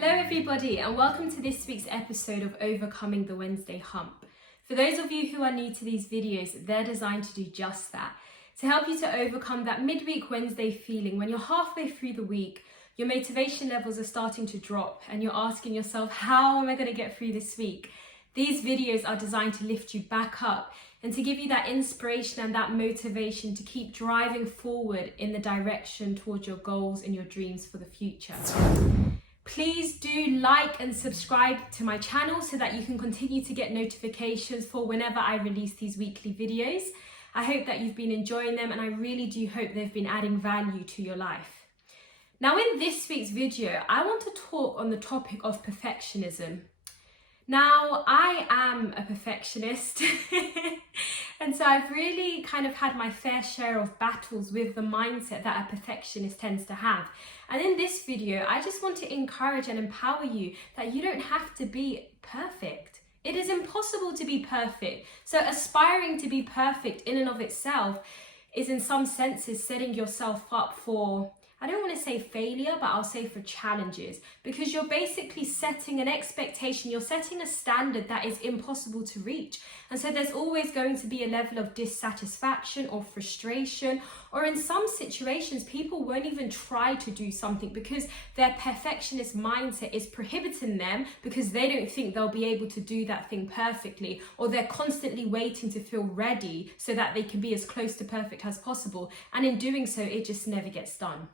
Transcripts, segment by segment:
Hello everybody and welcome to this week's episode of Overcoming the Wednesday Hump. For those of you who are new to these videos, they're designed to do just that. To help you to overcome that midweek Wednesday feeling when you're halfway through the week, your motivation levels are starting to drop and you're asking yourself, how am I going to get through this week? These videos are designed to lift you back up and to give you that inspiration and that motivation to keep driving forward in the direction towards your goals and your dreams for the future. Please do like and subscribe to my channel so that you can continue to get notifications for whenever I release these weekly videos. I hope that you've been enjoying them and I really do hope they've been adding value to your life. Now in this week's video, I want to talk on the topic of perfectionism. Now, I am a perfectionist and so I've really kind of had my fair share of battles with the mindset that a perfectionist tends to have. And in this video, I just want to encourage and empower you that you don't have to be perfect. It is impossible to be perfect. So aspiring to be perfect in and of itself is in some senses setting yourself up for, I don't want to say failure, but I'll say for challenges, because you're basically setting an expectation, you're setting a standard that is impossible to reach. And so there's always going to be a level of dissatisfaction or frustration, or in some situations, people won't even try to do something because their perfectionist mindset is prohibiting them because they don't think they'll be able to do that thing perfectly, or they're constantly waiting to feel ready so that they can be as close to perfect as possible. And in doing so, it just never gets done.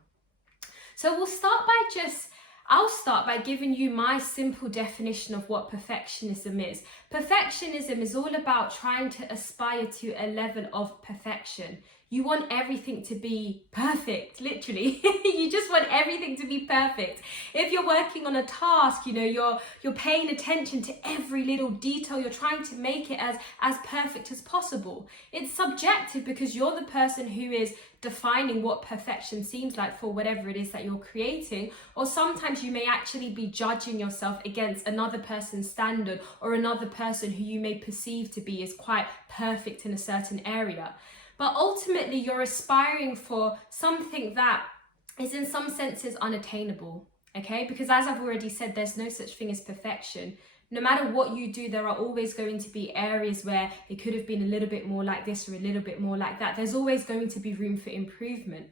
So I'll start by giving you my simple definition of what perfectionism is. Perfectionism is all about trying to aspire to a level of perfection. You want everything to be perfect, literally. You just want everything to be perfect. If you're working on a task, you're paying attention to every little detail. You're trying to make it as perfect as possible. It's subjective because you're the person who is defining what perfection seems like for whatever it is that you're creating. Or sometimes you may actually be judging yourself against another person's standard or another person who you may perceive to be as quite perfect in a certain area. But ultimately, you're aspiring for something that is in some senses unattainable, okay? Because as I've already said, there's no such thing as perfection. No matter what you do, there are always going to be areas where it could have been a little bit more like this or a little bit more like that. There's always going to be room for improvement.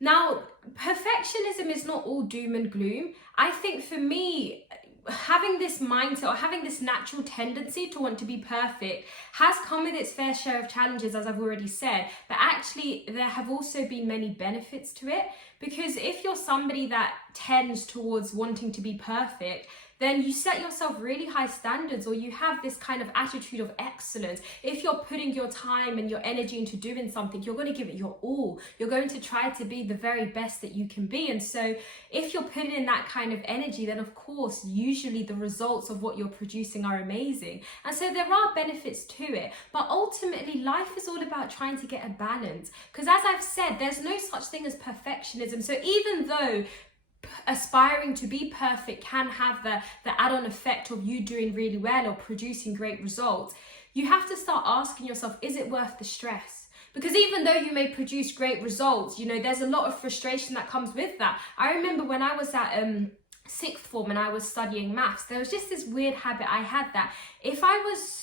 Now, perfectionism is not all doom and gloom. I think for me, having this mindset or having this natural tendency to want to be perfect has come with its fair share of challenges, as I've already said, but actually there have also been many benefits to it, because if you're somebody that tends towards wanting to be perfect, then you set yourself really high standards, or you have this kind of attitude of excellence. If you're putting your time and your energy into doing something, you're going to give it your all. You're going to try to be the very best that you can be. And so if you're putting in that kind of energy, then of course, usually the results of what you're producing are amazing. And so there are benefits to it. But ultimately, life is all about trying to get a balance. Because as I've said, there's no such thing as perfectionism. So even though aspiring to be perfect can have the add-on effect of you doing really well or producing great results, you have to start asking yourself, is it worth the stress? Because even though you may produce great results, there's a lot of frustration that comes with that. I remember when I was at sixth form and I was studying maths, there was just this weird habit I had that if I was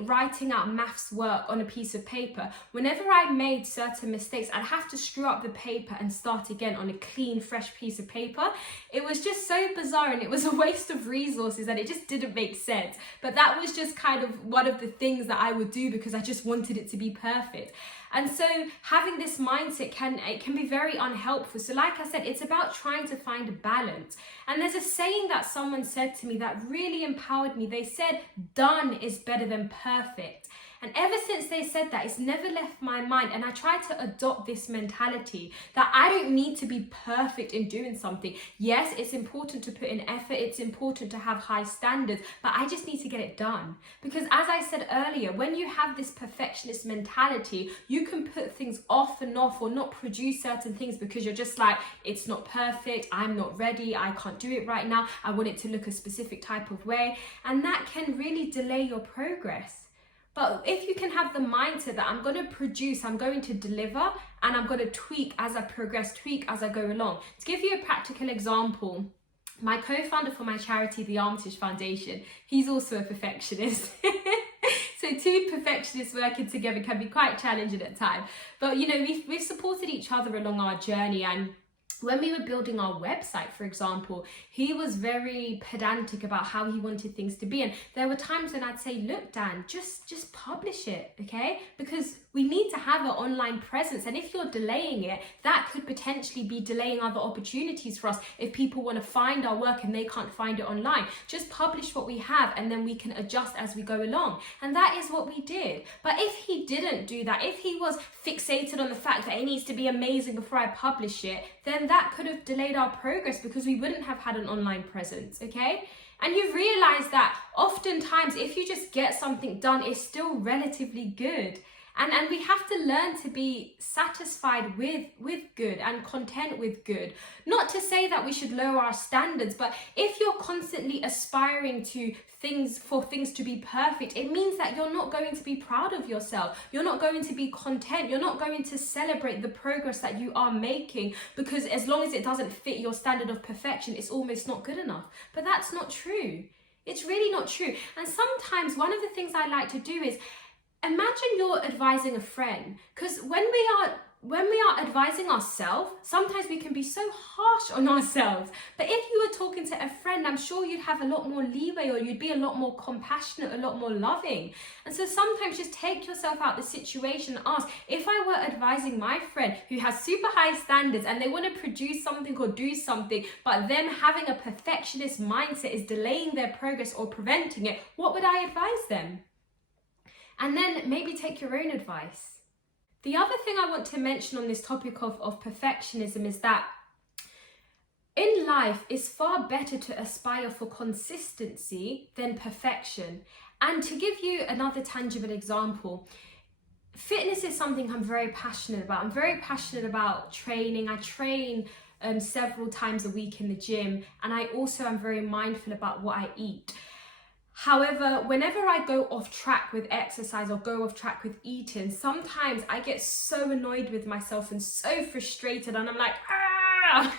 writing out maths work on a piece of paper, whenever I made certain mistakes, I'd have to screw up the paper and start again on a clean, fresh piece of paper. It was just so bizarre and it was a waste of resources and it just didn't make sense. But that was just kind of one of the things that I would do because I just wanted it to be perfect. And so having this mindset can be very unhelpful. So like I said, it's about trying to find a balance. And there's a saying that someone said to me that really empowered me. They said, done is better than perfect. And ever since they said that, it's never left my mind. And I try to adopt this mentality that I don't need to be perfect in doing something. Yes, it's important to put in effort. It's important to have high standards, but I just need to get it done. Because as I said earlier, when you have this perfectionist mentality, you can put things off and off or not produce certain things because you're just like, it's not perfect. I'm not ready. I can't do it right now. I want it to look a specific type of way. And that can really delay your progress. But if you can have the mindset that I'm going to produce, I'm going to deliver, and I'm going to tweak as I progress, tweak as I go along. To give you a practical example, My co-founder for my charity, the Armitage Foundation, he's also a perfectionist. So two perfectionists working together can be quite challenging at times. But you know, we've supported each other along our journey. And when we were building our website, for example, he was very pedantic about how he wanted things to be. And there were times when I'd say, look, Dan, just publish it, okay? Because we need to have an online presence. And if you're delaying it, that could potentially be delaying other opportunities for us if people want to find our work and they can't find it online. Just publish what we have and then we can adjust as we go along. And that is what we did. But if he didn't do that, if he was fixated on the fact that it needs to be amazing before I publish it, then that could have delayed our progress because we wouldn't have had an online presence, okay? And you realize that oftentimes if you just get something done, it's still relatively good. And we have to learn to be satisfied with good and content with good. Not to say that we should lower our standards, but if you're constantly aspiring to things to be perfect, it means that you're not going to be proud of yourself. You're not going to be content. You're not going to celebrate the progress that you are making, because as long as it doesn't fit your standard of perfection, it's almost not good enough. But that's not true. It's really not true. And sometimes one of the things I like to do is imagine you're advising a friend, because when we are advising ourselves, sometimes we can be so harsh on ourselves. But if you were talking to a friend, I'm sure you'd have a lot more leeway, or you'd be a lot more compassionate, a lot more loving. And so sometimes just take yourself out of the situation and ask, if I were advising my friend who has super high standards and they want to produce something or do something, but them having a perfectionist mindset is delaying their progress or preventing it, what would I advise them? And then maybe take your own advice. The other thing I want to mention on this topic of perfectionism is that in life, it's far better to aspire for consistency than perfection. And to give you another tangible example, fitness is something I'm very passionate about. I'm very passionate about training. I train several times a week in the gym, and I also am very mindful about what I eat. However, whenever I go off track with exercise or go off track with eating, sometimes I get so annoyed with myself and so frustrated, and I'm like, ah!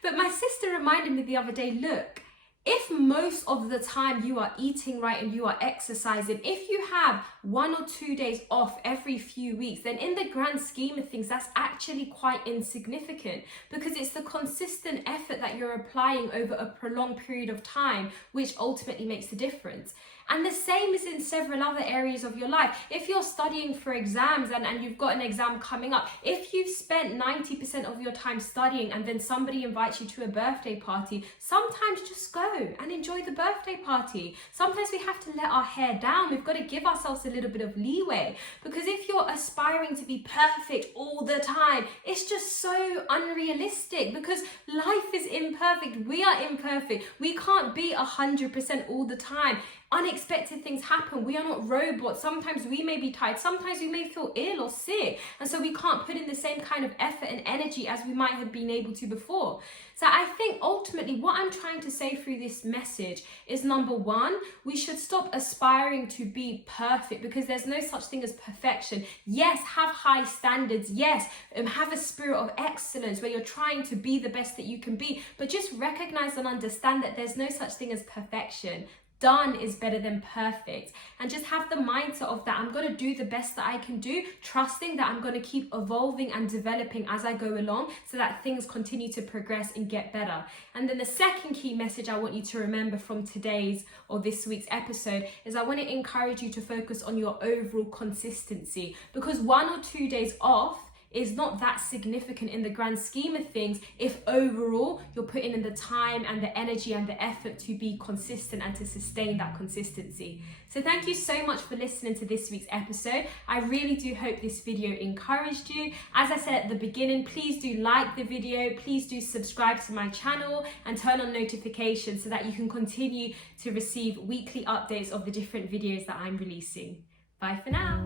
But my sister reminded me the other day, look, if most of the time you are eating right and you are exercising, if you have 1 or 2 days off every few weeks, then in the grand scheme of things, that's actually quite insignificant, because it's the consistent effort that you're applying over a prolonged period of time which ultimately makes the difference. And the same is in several other areas of your life. If you're studying for exams and you've got an exam coming up, if you've spent 90% of your time studying and then somebody invites you to a birthday party, sometimes just go and enjoy the birthday party. Sometimes we have to let our hair down. We've got to give ourselves a little bit of leeway, because if you're aspiring to be perfect all the time, it's just so unrealistic, because life is imperfect. We are imperfect. We can't be 100% all the time. Unexpected things happen. We are not robots. Sometimes we may be tired. Sometimes we may feel ill or sick. And so we can't put in the same kind of effort and energy as we might have been able to before. So I think ultimately what I'm trying to say through this message is, number one, we should stop aspiring to be perfect, because there's no such thing as perfection. Yes, have high standards. Yes, have a spirit of excellence where you're trying to be the best that you can be. But just recognize and understand that there's no such thing as perfection. Done is better than perfect. And just have the mindset of that. I'm going to do the best that I can do, trusting that I'm going to keep evolving and developing as I go along, so that things continue to progress and get better. And then the second key message I want you to remember from today's or this week's episode is I want to encourage you to focus on your overall consistency, because 1 or 2 days off is not that significant in the grand scheme of things if overall you're putting in the time and the energy and the effort to be consistent and to sustain that consistency. So thank you so much for listening to this week's episode. I really do hope this video encouraged you. As I said at the beginning, please do like the video, please do subscribe to my channel and turn on notifications so that you can continue to receive weekly updates of the different videos that I'm releasing. Bye for now.